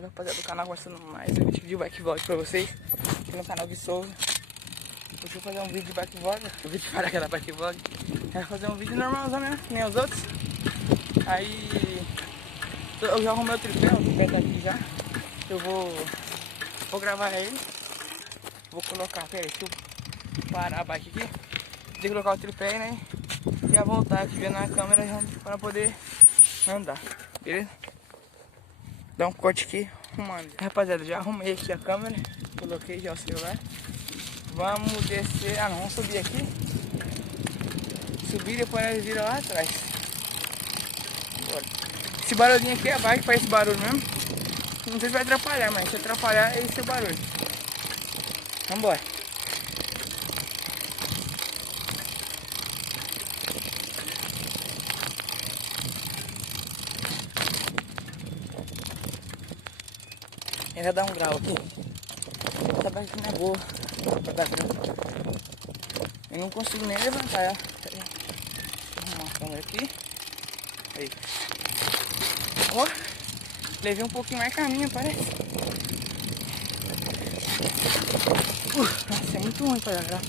Rapaziada do canal, começando mais um vídeo de bike vlog pra vocês aqui no canal de Souza. Hoje eu vou fazer um vídeo de bike vlog, o vídeo para aquela bike vlog. É fazer um vídeo normalzão mesmo, que nem os outros. Aí eu já arrumei o tripé tá aqui já. Eu vou gravar ele. Vou colocar, peraí, deixa eu parar a bike aqui. De colocar o tripé, né? E a voltar aqui vendo na câmera para poder andar, beleza? Dá um corte aqui, arrumando. Rapaziada, já arrumei aqui a câmera. Coloquei já o celular. Vamos descer, não, vamos subir aqui. Subir, depois nós vira lá atrás. Bora. Esse barulhinho aqui é a bike, faz esse barulho mesmo. Não sei se vai atrapalhar, mas se atrapalhar é esse o barulho. Vambora. Ainda dá um grau aqui. Essa bike não é boa pra dar grau. Eu não consigo nem levantar ela. Vou arrumar a câmera aqui. Aí. Ó, levei um pouquinho mais caminho, parece. Nossa, é muito ruim pra dar grau.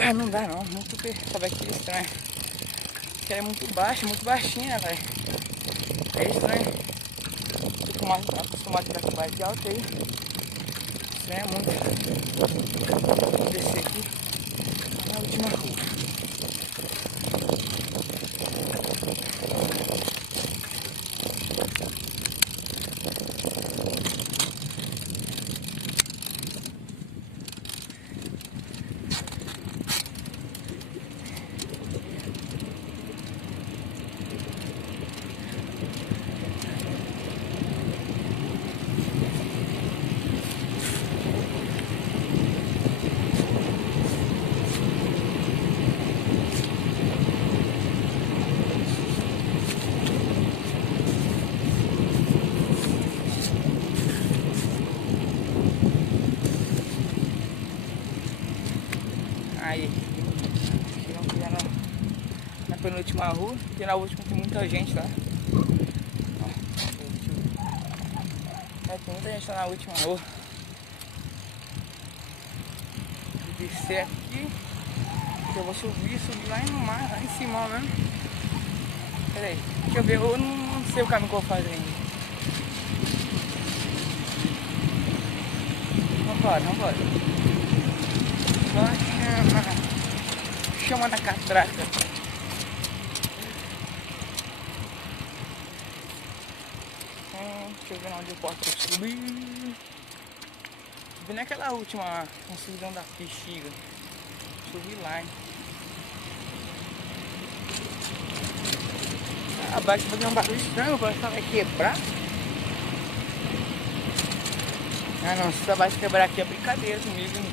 Ah, não dá não, muito essa bike é estranha. Ela é muito baixa, muito baixinha, velho. É estranho. Tô acostumado a tirar com bike alta aí. Estranha muito. Vou descer aqui na última rua. Aí, chegamos já na penúltima rua, porque na última tem muita gente lá. Tem muita gente lá na última rua. Vou descer aqui, que eu vou subir lá no mar, lá em cima mesmo. Pera aí, deixa eu ver, eu não sei o caminho que eu vou fazer ainda. Vambora. Chama na catraca. Deixa eu ver onde eu posso subir. Subi naquela última subidão da bexiga. Subi lá, hein? A bike fazer um barulho estranho, parece que ela vai quebrar. Ah não, se essa bike quebrar aqui é brincadeira comigo, hein?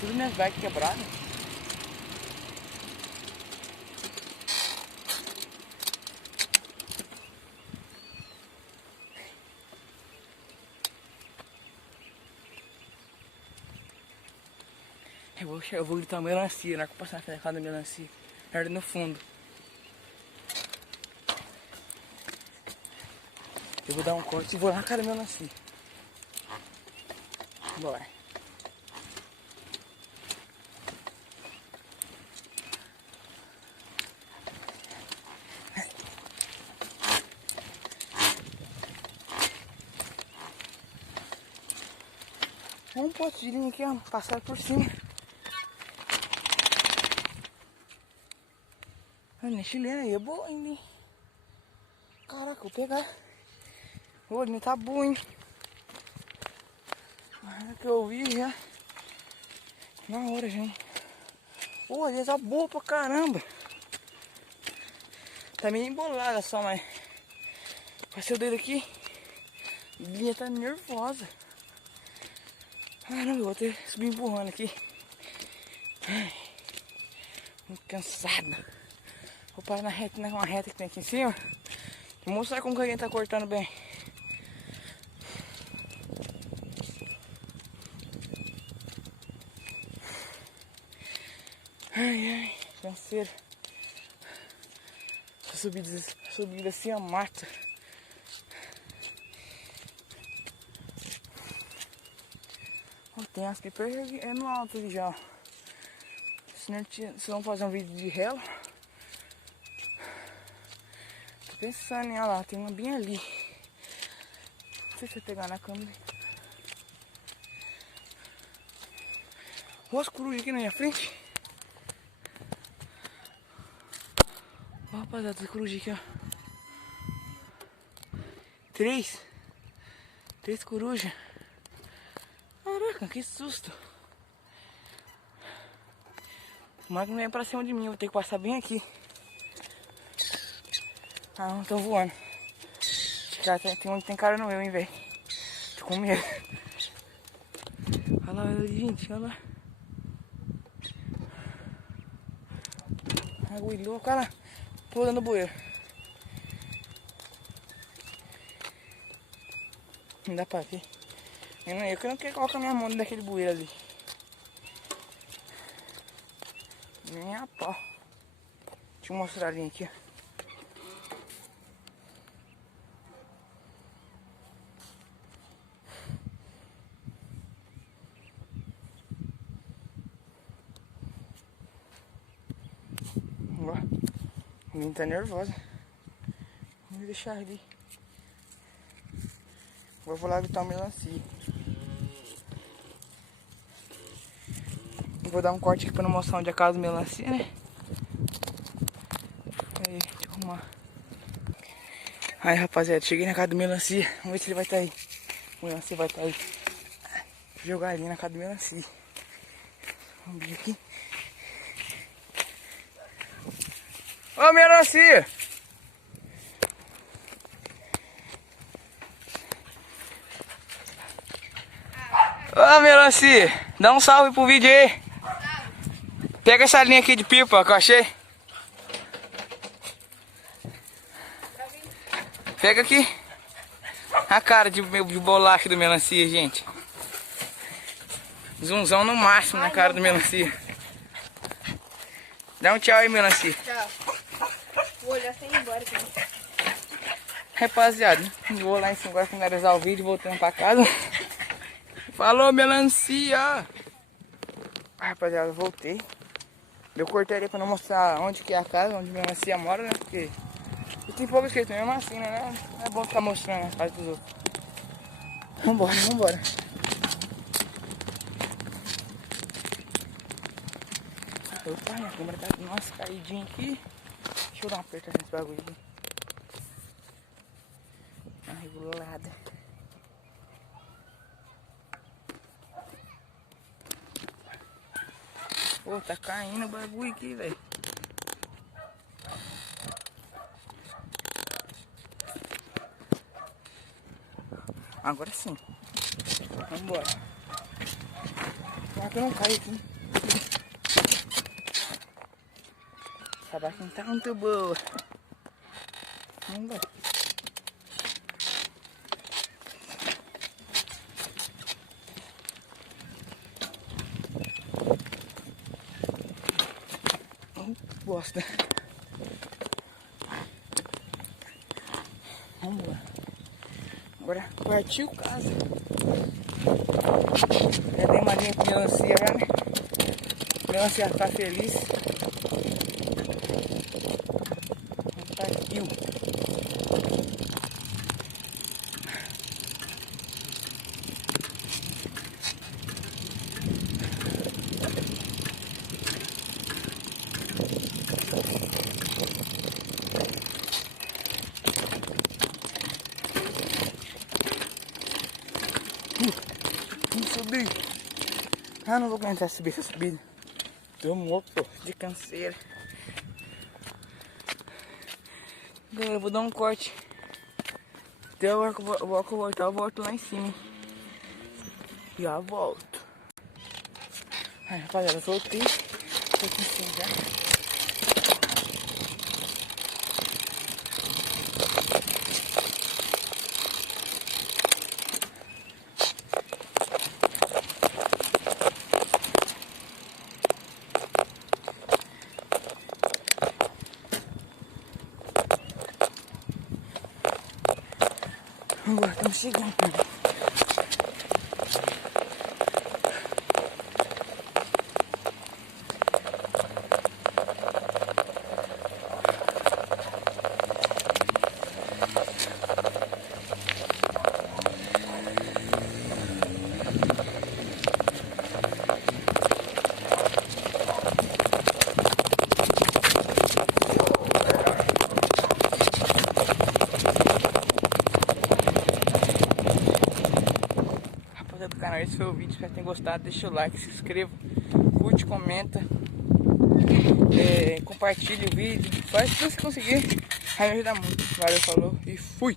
Tudo minhas bikes quebradas. Eu vou gritar melancia, na hora que eu passar na casa da melancia. Era no fundo. Eu vou dar um corte e vou lá na casa da melancia. Bora. Um potinho aqui, ó, passar por cima. Olha, chilena aí é boa ainda, hein? Caraca, vou pegar. O olhinho tá bom, hein? Na que eu vi já. Na hora já, hein? O olhinho tá boa pra caramba. Tá meio embolada só, mas... Passei o dedo aqui. A linha tá nervosa. Caramba, eu vou ter que subir empurrando aqui. Ai, muito cansado. Vou parar uma reta que tem aqui em cima. Vou mostrar como que alguém tá cortando bem. Ai, canseira. subida assim a mata. Oh, tem as pipas no alto ali já. Se não fazer um vídeo de relo. Tô pensando em, olha lá, tem uma bem ali. Não sei se eu pegar na câmera. Olha as corujas aqui na minha frente. Ó, rapaziada, as corujas aqui, ó. Três corujas. Caraca, que susto. Mas não vem pra cima de mim, eu vou ter que passar bem aqui. Ah, não, estão voando. Já tem um que tem cara no meu, hein, velho. Tô com medo. Olha lá, olha ali, gente, olha lá. Água e louco, olha lá. Tô olhando o bueiro. Não dá pra ver. Eu que não quero colocar minha mão daquele bueiro ali. Nem a pau. Deixa eu mostrar ali aqui, ó. Ó, a menina tá nervosa. Vou deixar ali. Vou lá botar uma melancia. Vou dar um corte aqui pra não mostrar onde é a casa da melancia, né? Aí, deixa eu arrumar. Aí, rapaziada, cheguei na casa do melancia. Vamos ver se ele vai estar aí. O melancia vai estar aí. Vou jogar ali na casa do melancia. Vamos ver aqui. Ô, melancia! Ô, melancia! Dá um salve pro vídeo aí. Pega essa linha aqui de pipa que eu achei. Pega aqui. A cara de bolacha do melancia, gente. Zoomzão no máximo na cara do melancia. Dá um tchau aí, melancia. Tchau. Vou olhar sem ir embora também. Rapaziada, vou lá em cima agora finalizar o vídeo, voltando pra casa. Falou, melancia! Rapaziada, voltei. Eu cortei ali pra não mostrar onde que é a casa, onde melancia mora, né? Porque tem pouco escrito mesmo assim, né? Não é bom ficar mostrando a casa dos outros. Vambora, vambora. Opa, minha câmera tá, nossa, caidinha aqui. Deixa eu dar uma apertada nesse bagulho aqui. Uma regulada. Pô, tá caindo o bagulho aqui, velho. Agora sim. Vambora. Será que eu não caio aqui? Essa barca não tá muito boa. Vambora. Bosta. Vambora. Agora partiu casa. Já tem uma linha de melancia já, né? A melancia tá feliz. Partiu. Vamos subir. Ah, não vou aguentar subir essa subida. Tô morto de canseira. Galera, eu vou dar um corte. Até a hora que eu voltar, eu volto lá em cima. Já volto. Aí, rapaziada, eu voltei. Tô aqui em cima já. estamos chegando. Do canal, esse foi o vídeo, espero que tenham gostado. Deixa o like, se inscreva, curte, comenta, compartilhe o vídeo, faz tudo que conseguir, vai me ajudar muito. Valeu, falou e fui!